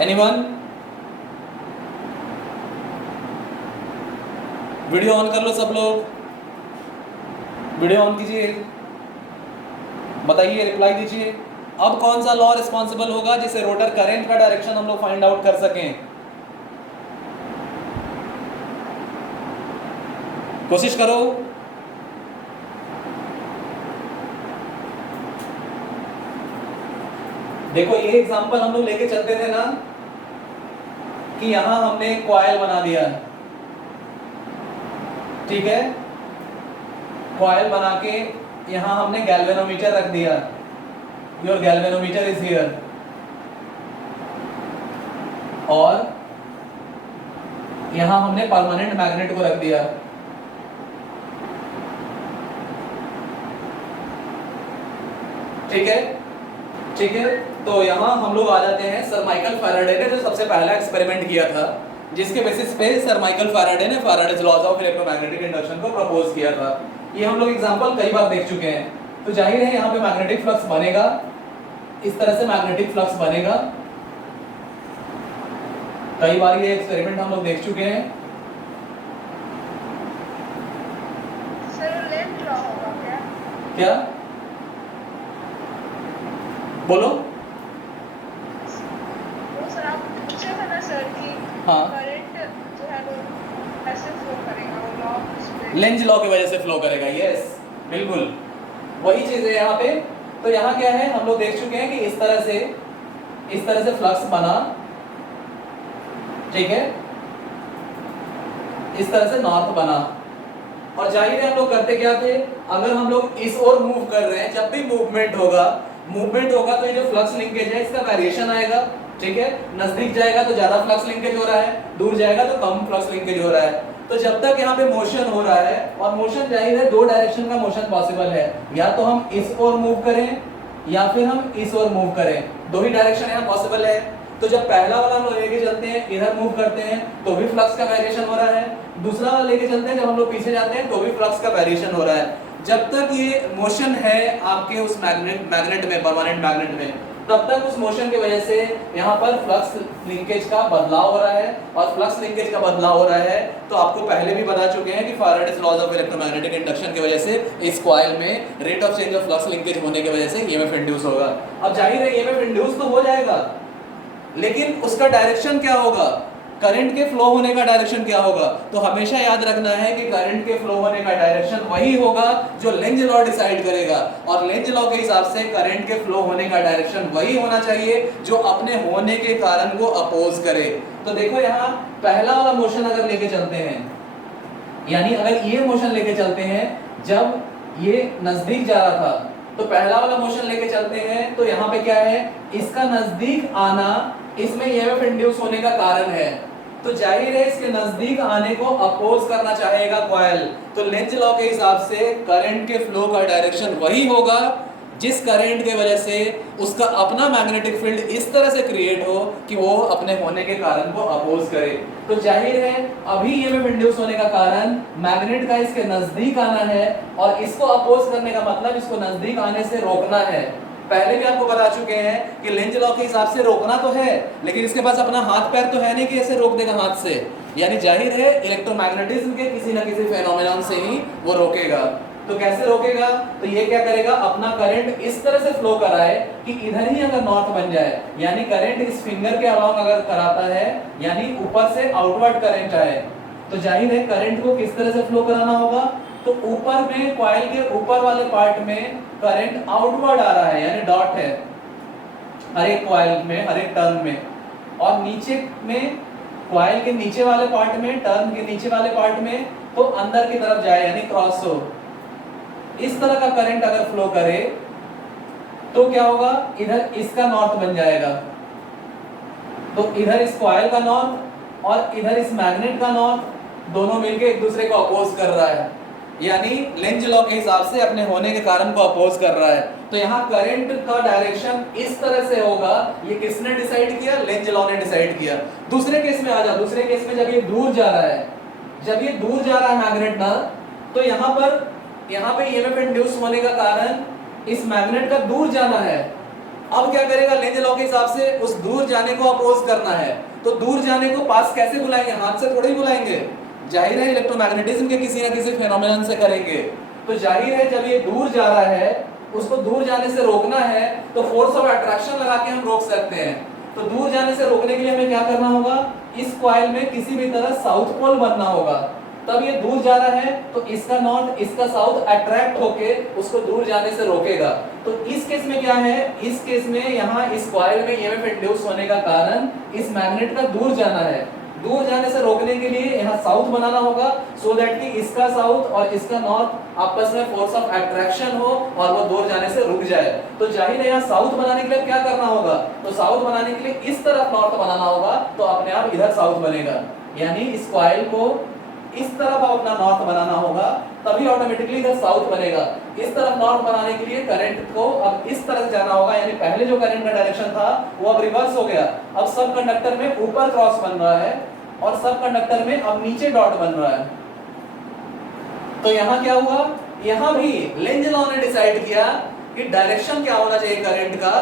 एनीवन? वीडियो ऑन कर लो सब लोग, वीडियो ऑन कीजिए, बताइए, रिप्लाई दीजिए। अब कौन सा लॉ रिस्पॉन्सिबल होगा जिससे रोटर करंट का डायरेक्शन हम लोग फाइंड आउट कर सकें? कोशिश करो। देखो ये एग्जांपल हम लोग लेके चलते थे ना कि यहां हमने कॉइल बना दिया, ठीक है, कॉइल बना के यहां हमने गैल्वेनोमीटर रख दिया, योर गैल्वेनोमीटर इज हियर, और यहां हमने परमानेंट मैग्नेट को रख दिया, ठीक है, ठीक है। तो यहाँ हम लोग आ जाते हैं सर माइकल फैराडे ने जो सबसे पहला एक्सपेरिमेंट किया था, जिसके बेसिस पे सर माइकल फैराडे ने Faraday's laws of electromagnetic induction को प्रपोज किया था। ये हम लोग एग्जांपल कई बार देख चुके हैं। तो जाहिर है यहाँ पे मैग्नेटिक फ्लक्स बनेगा, इस तरह से मैग्नेटिक फ्लक्स बनेगा। कई बार ये एक्सपेरिमेंट हम लोग देख चुके हैं। सर लेंथ लॉ होगा क्या? क्या बोलो? वो सर आप पूछे थे ना सर कि हाँ, करंट जो है वो ऐसे फ्लो करेगा, वो लॉ लेंज लॉ की वजह से फ्लो करेगा। यस, बिल्कुल वही चीज है यहाँ पे। तो यहाँ क्या है, हम लोग देख चुके हैं कि इस तरह से फ्लक्स बना, ठीक है, इस तरह से नॉर्थ बना। और जाहिर है हम लोग करते क्या थे, अगर हम लोग इस ओर मूव कर रहे हैं, जब भी मूवमेंट होगा तो ये जो फ्लक्स लिंकेज है इसका वेरिएशन आएगा, ठीक है। नजदीक जाएगा तो ज्यादा फ्लक्स लिंकेज हो रहा है, दूर जाएगा तो कम फ्लक्स लिंकेज हो रहा है। तो जब तक यहाँ पे मोशन हो रहा है, और मोशन जाहिर है दो डायरेक्शन का मोशन पॉसिबल है, या तो हम इस ओर मूव करें या फिर हम इस ओर मूव करें, दो ही डायरेक्शन यहाँ पॉसिबल है। तो जब पहला वाला हम लोग लेके चलते हैं, इधर मूव करते हैं तो भी फ्लक्स का वेरिएशन हो रहा है, दूसरा वाला लेके चलते हैं जब हम लोग पीछे जाते हैं तो भी फ्लक्स का वेरिएशन हो रहा है। जब तक ये मोशन है आपके उस मैग्नेट में, परमानेंट मैग्नेट में, तब तक उस मोशन की वजह से यहाँ पर फ्लक्स लिंकेज का बदलाव हो रहा है। और फ्लक्स लिंकेज का बदलाव हो रहा है तो आपको पहले भी बता चुके हैं कि Faraday's laws of electromagnetic induction की वजह से इस कॉइल में rate of change of flux linkage होने की वजह से ईएमएफ इंड्यूस होगा। अब जाहिर है ईएमएफ इंड्यूस तो हो जाएगा, लेकिन उसका डायरेक्शन क्या होगा? करंट के फ्लो होने का डायरेक्शन क्या होगा? तो हमेशा याद रखना है कि करंट के फ्लो होने का डायरेक्शन वही होगा जो लेंज लॉ डिसाइड करेगा, और लेंज लॉ के हिसाब से करंट के फ्लो होने का डायरेक्शन वही होना चाहिए जो अपने होने के कारण को अपोज करे। तो देखो यहाँ पहला वाला मोशन अगर लेके चलते हैं, यानी अगर ये मोशन लेके चलते हैं, जब ये नजदीक जा रहा था तो पहला वाला मोशन लेके चलते हैं, तो यहाँ पे क्या है, इसका नजदीक आना इसमें ईएमएफ इंड्यूस होने का कारण है, तो जाहिर है इसके नजदीक आने को अपोज करना चाहेगा कॉइल। तो लेंज लॉ के हिसाब से करंट के फ्लो का डायरेक्शन वही होगा जिस करंट के वजह से उसका अपना मैग्नेटिक फील्ड इस तरह से क्रिएट हो कि वो अपने होने के कारण को अपोज करे। तो जाहिर है अभी ईएमएफ इंड्यूस होने का कारण मैग्नेट का इसके नजदीक आना है, और इसको अपोज करने का मतलब इसको नजदीक आने से रोकना है। पहले भी आपको बता चुके हैं कि लेंज लॉ के हिसाब से रोकना तो है, लेकिन इसके पास अपना हाथ पैर तो है नहीं कि ऐसे रोक देगा हाथ से, यानी जाहिर है इलेक्ट्रोमैग्नेटिज्म के किसी ना किसी फेनोमेनन से ही वो रोकेगा। तो कैसे रोकेगा? तो ये क्या करेगा, अपना करंट इस तरह से फ्लो कराए कि इधर ही अगर नॉर्थ बन जाए, यानी करंट इस फिंगर के अलाउंग अगर कराता है, यानी ऊपर से आउटवर्ड करंट आए, तो जाहिर है करंट को किस तरह से फ्लो कराना होगा, तो ऊपर में कॉइल के ऊपर वाले पार्ट में करंट आउटवर्ड आ रहा है, यानी डॉट है हर एक कॉइल में, हर एक टर्न में, और नीचे में कॉइल के नीचे वाले पार्ट में, टर्न के नीचे वाले पार्ट में तो अंदर की तरफ जाए, यानी क्रॉस हो। इस तरह का करंट अगर फ्लो करे तो क्या होगा, इधर इसका नॉर्थ बन जाएगा, तो इधर इस कॉइल का नॉर्थ और इधर इस मैग्नेट का नॉर्थ दोनों मिलके एक दूसरे को अपोज कर रहा है, यानी लेंज लॉ के हिसाब से अपने होने के कारण को अपोज कर रहा है। तो यहाँ करंट का डायरेक्शन इस तरह से होगा, ये किसने डिसाइड किया? लेंज लॉ ने डिसाइड किया। दूसरे केस में आ जाओ, दूसरे केस में जब ये दूर जा रहा है, जब ये दूर जा रहा है मैग्नेट ना, तो यहाँ पे ईएमएफ इंड्यूस होने का कारण इस मैग्नेट का दूर जाना है। अब क्या करेगा, लेंज लॉ के हिसाब से उस दूर जाने को अपोज करना है, तो दूर जाने को पास कैसे बुलाएंगे? हाथ से थोड़ी बुलाएंगे, जाहिर है इलेक्ट्रोमैग्नेटिज्म के किसी ना किसी फेनोमेनन से करेंगे। तो जाहिर है जब ये दूर जा रहा है, उसको दूर जाने से रोकना है, तो फोर्स ऑफ अट्रैक्शन लगा के हम रोक सकते हैं। तो दूर जाने से रोकने के लिए हमें क्या करना होगा, इस कॉइल में किसी भी तरह साउथ पोल बनना होगा, तब ये दूर जा रहा है तो इसका नॉर्थ इसका साउथ अट्रैक्ट होके उसको दूर जाने से रोकेगा। तो इस केस में क्या है, इस केस में यहाँ इस कॉइल में ईएमएफ इंड्यूस होने का कारण इस मैग्नेट का दूर जाना है, दूर जाने से रोकने के लिए यहाँ साउथ बनाना होगा, सो दैट कि इसका साउथ और इसका नॉर्थ आपस में फोर्स ऑफ अट्रैक्शन हो और वो दूर जाने से रुक जाए। तो जाहिर है यहाँ साउथ बनाने के लिए क्या करना होगा, तो साउथ बनाने के लिए इस तरफ नॉर्थ बनाना होगा, तो अपने आप इधर साउथ बनेगा, यानी इस कॉइल को इस तरफ अपना नॉर्थ बनाना होगा, तभी ऑटोमेटिकली इधर साउथ बनेगा। इस तरफ नॉर्थ बनाने के लिए करंट को अब इस तरफ जाना होगा, यानी पहले जो करंट का डायरेक्शन था वो अब रिवर्स हो गया, अब सब कंडक्टर में ऊपर क्रॉस बन रहा है और सब कंडक्टर में अब नीचे डॉट बन रहा है। तो यहाँ क्या हुआ, यहाँ भी लेंज लॉ ने डिसाइड किया कि डायरेक्शन क्या होना चाहिए करंट का,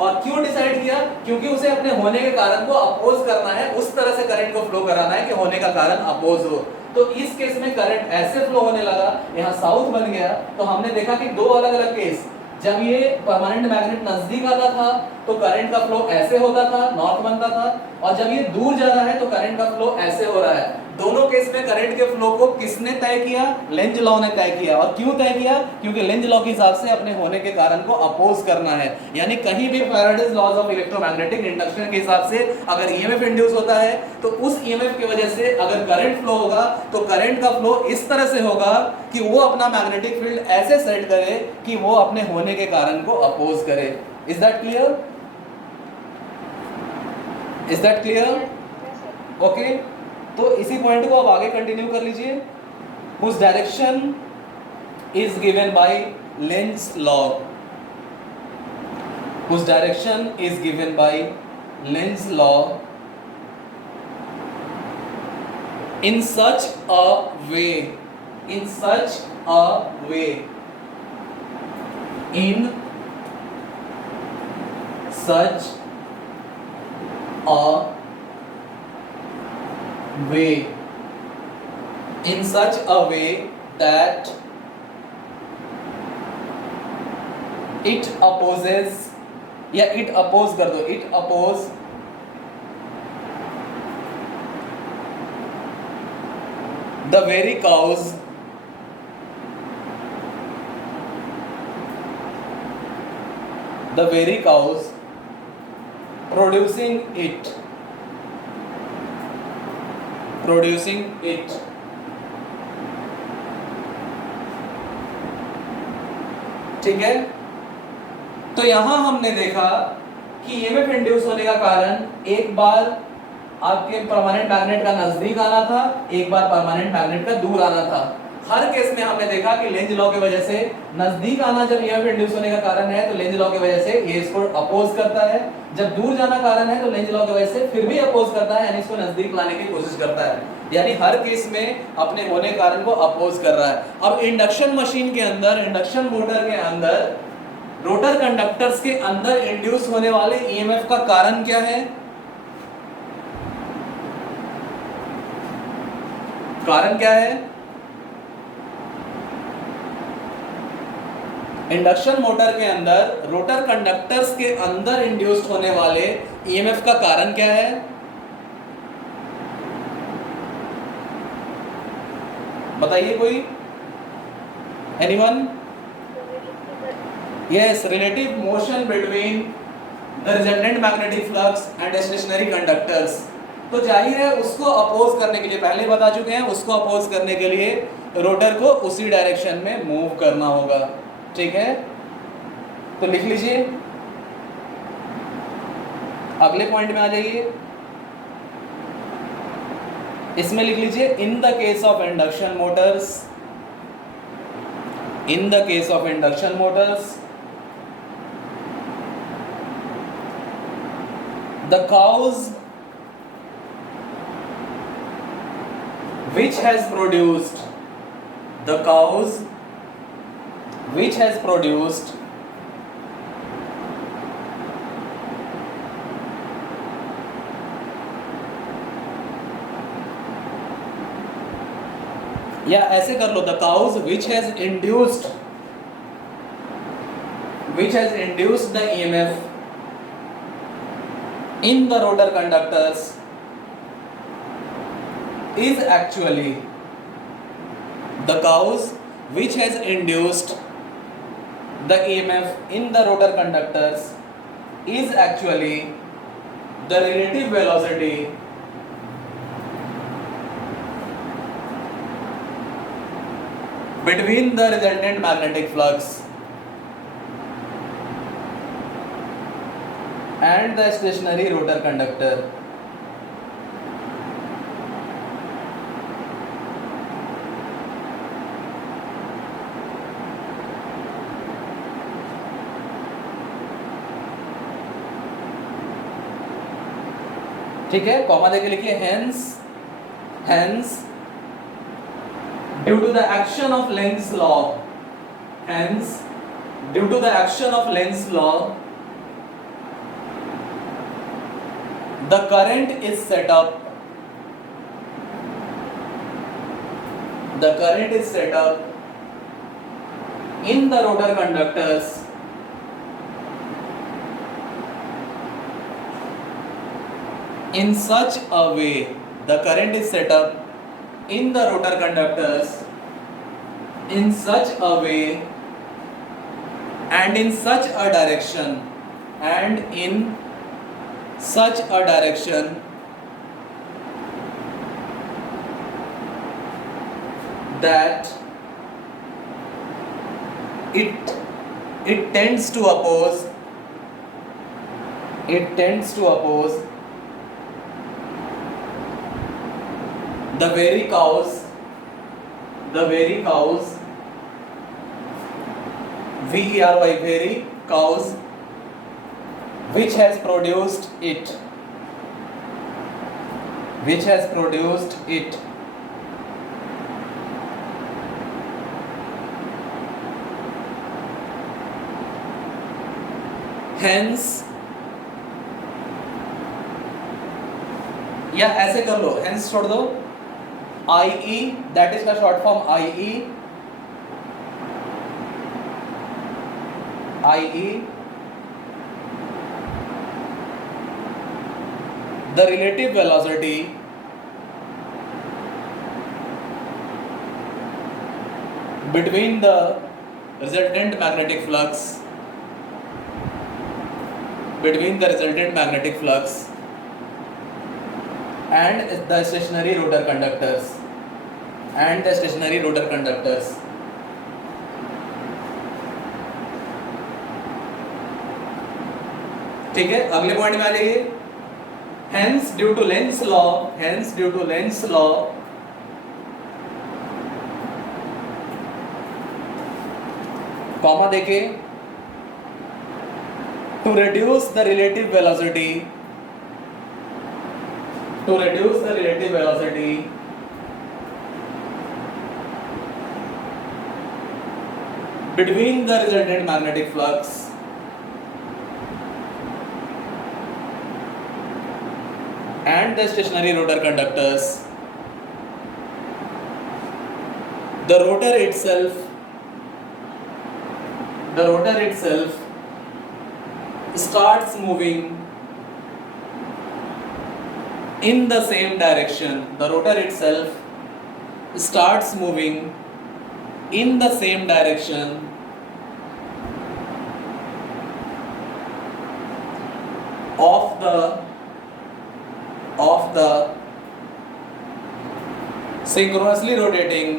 और क्यों डिसाइड किया, क्योंकि उसे अपने होने के कारण को अपोज करना है, उस तरह से करंट को फ्लो कराना है कि होने का कारण अपोज हो। तो इस केस में करंट ऐसे फ्लो होने लगा, यहाँ साउथ बन गया। तो हमने देखा कि दो अलग अलग केस, जब ये परमानेंट मैग्नेट नजदीक आता था तो करंट का फ्लो ऐसे होता था, नॉर्थ बनता था, और जब ये दूर जा रहा है तो करंट का फ्लो ऐसे हो रहा है। दोनों केस में करंट के फ्लो को किसने तय किया, लेंज लॉ ने तय किया। और क्यों तय किया, क्योंकि लेंज लॉ के हिसाब से अपने होने के कारण को अपोज करना है, यानी कहीं भी Faraday's laws of electromagnetic induction के हिसाब से अगर ईएमएफ इंड्यूस होता है तो उस ईएमएफ की वजह से अगर करंट फ्लो होगा तो करंट का फ्लो इस तरह से होगा कि वो अपना मैग्नेटिक फील्ड ऐसे सेट करे कि वो अपने होने के कारण को अपोज करे। Is that clear? Is that clear? Okay, तो इसी पॉइंट को अब आगे कंटिन्यू कर लीजिए। whose direction is given by Lenz's law, whose direction is given by Lenz's law in such a way, in such a way, in such a way, in such a way that it opposes, या it oppose कर दो, it oppose the very cows producing it ठीक है। तो यहां हमने देखा कि ईएमएफ इंड्यूस होने का कारण एक बार आपके परमानेंट मैग्नेट का नजदीक आना था, एक बार परमानेंट मैग्नेट का दूर आना था। हर केस में हमने देखा कि लेंज लॉ की वजह से नजदीक आना जब ईएमएफ इंड्यूस होने का कारण है तो लेंज लॉ की वजह से ये इसको अपोज करता है, जब दूर जाना कारण है तो लेंज लॉ की वजह से फिर भी अपोज करता है, यानी इसको नजदीक लाने की कोशिश करता है, यानी हर केस में अपने होने कारण को अपोज कर रहा है। अब इंडक्शन मशीन के अंदर, इंडक्शन मोटर के अंदर रोटर कंडक्टर्स के अंदर इंड्यूस होने वाले ईएमएफ का कारण क्या है? कारण क्या है? इंडक्शन मोटर के अंदर रोटर कंडक्टर्स के अंदर इंड्यूस्ड होने वाले ईएमएफ का कारण क्या है? बताइए कोई, anyone? Yes, relative motion between the resultant magnetic flux and stationary conductors. तो जाहिर है उसको अपोज करने के लिए, पहले बता चुके हैं, उसको अपोज करने के लिए रोटर को उसी डायरेक्शन में मूव करना होगा, ठीक है। तो लिख लीजिए, अगले पॉइंट में आ जाइए, इसमें लिख लीजिए in the case of induction Motors, in the case of induction Motors the cows which has produced या ऐसे कर लो, the cows which has induced the EMF in the rotor conductors is actually, the cows which has induced the EMF in the rotor conductors is actually the relative velocity between the resultant magnetic flux and the stationary rotor conductor. ठीक है, कॉमा देके लिखिए hence due to the action of Lenz's law the current is set up in the rotor conductors in such a way, the current is set up in the rotor conductors in such a way and in such a direction that it tends to oppose the very cows very cows which has produced it hence, या ऐसे कर लो, hence छोड़ दो, IE that is का short form IE the relative velocity between the resultant magnetic flux and the stationary rotor conductors ठीक है, अगले पॉइंट में आ जाइए। Hence due to Lenz's law comma देके to reduce the relative velocity between the resultant magnetic flux and the stationary rotor conductors, the rotor itself starts moving in the same direction. The rotor itself starts moving in the same direction of the synchronously rotating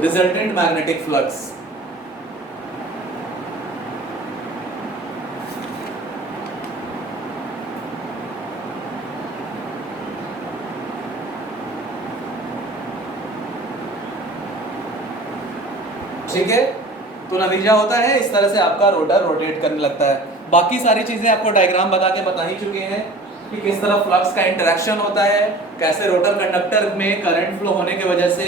resultant magnetic flux. ठीक है, तो नतीजा होता है इस तरह से आपका रोटर रोटेट करने लगता है। बाकी सारी चीजें आपको डायग्राम बता के बता ही चुके हैं कि किस तरह फ्लक्स का इंटरेक्शन होता है, कैसे रोटर कंडक्टर में करंट फ्लो होने की वजह से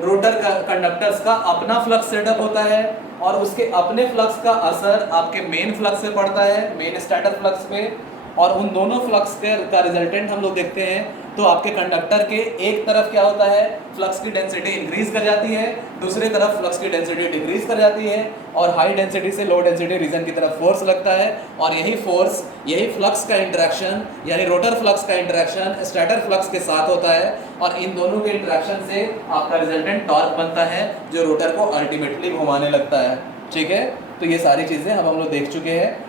रोटर कंडक्टर्स का अपना फ्लक्स सेटअप होता है और उसके अपने फ्लक्स का असर आपके मेन फ्लक्स पे पड़ता है, मेन स्टैटर फ्लक्स पे, और उन दोनों फ्लक्स का रिजल्टेंट हम लोग देखते हैं तो आपके कंडक्टर के एक तरफ क्या होता है, फ्लक्स की डेंसिटी इंक्रीज कर जाती है, दूसरी तरफ फ्लक्स की डेंसिटी डिक्रीज कर जाती है और हाई डेंसिटी से लो डेंसिटी रीजन की तरफ फोर्स लगता है और यही फ्लक्स का इंटरेक्शन यानी रोटर फ्लक्स का इंटरेक्शन स्टैटर फ्लक्स के साथ होता है और इन दोनों के इंटरेक्शन से आपका रिजल्टेंट टॉर्क बनता है जो रोटर को अल्टीमेटली घुमाने लगता है। ठीक है, तो ये सारी चीज़ें हम लोग देख चुके हैं।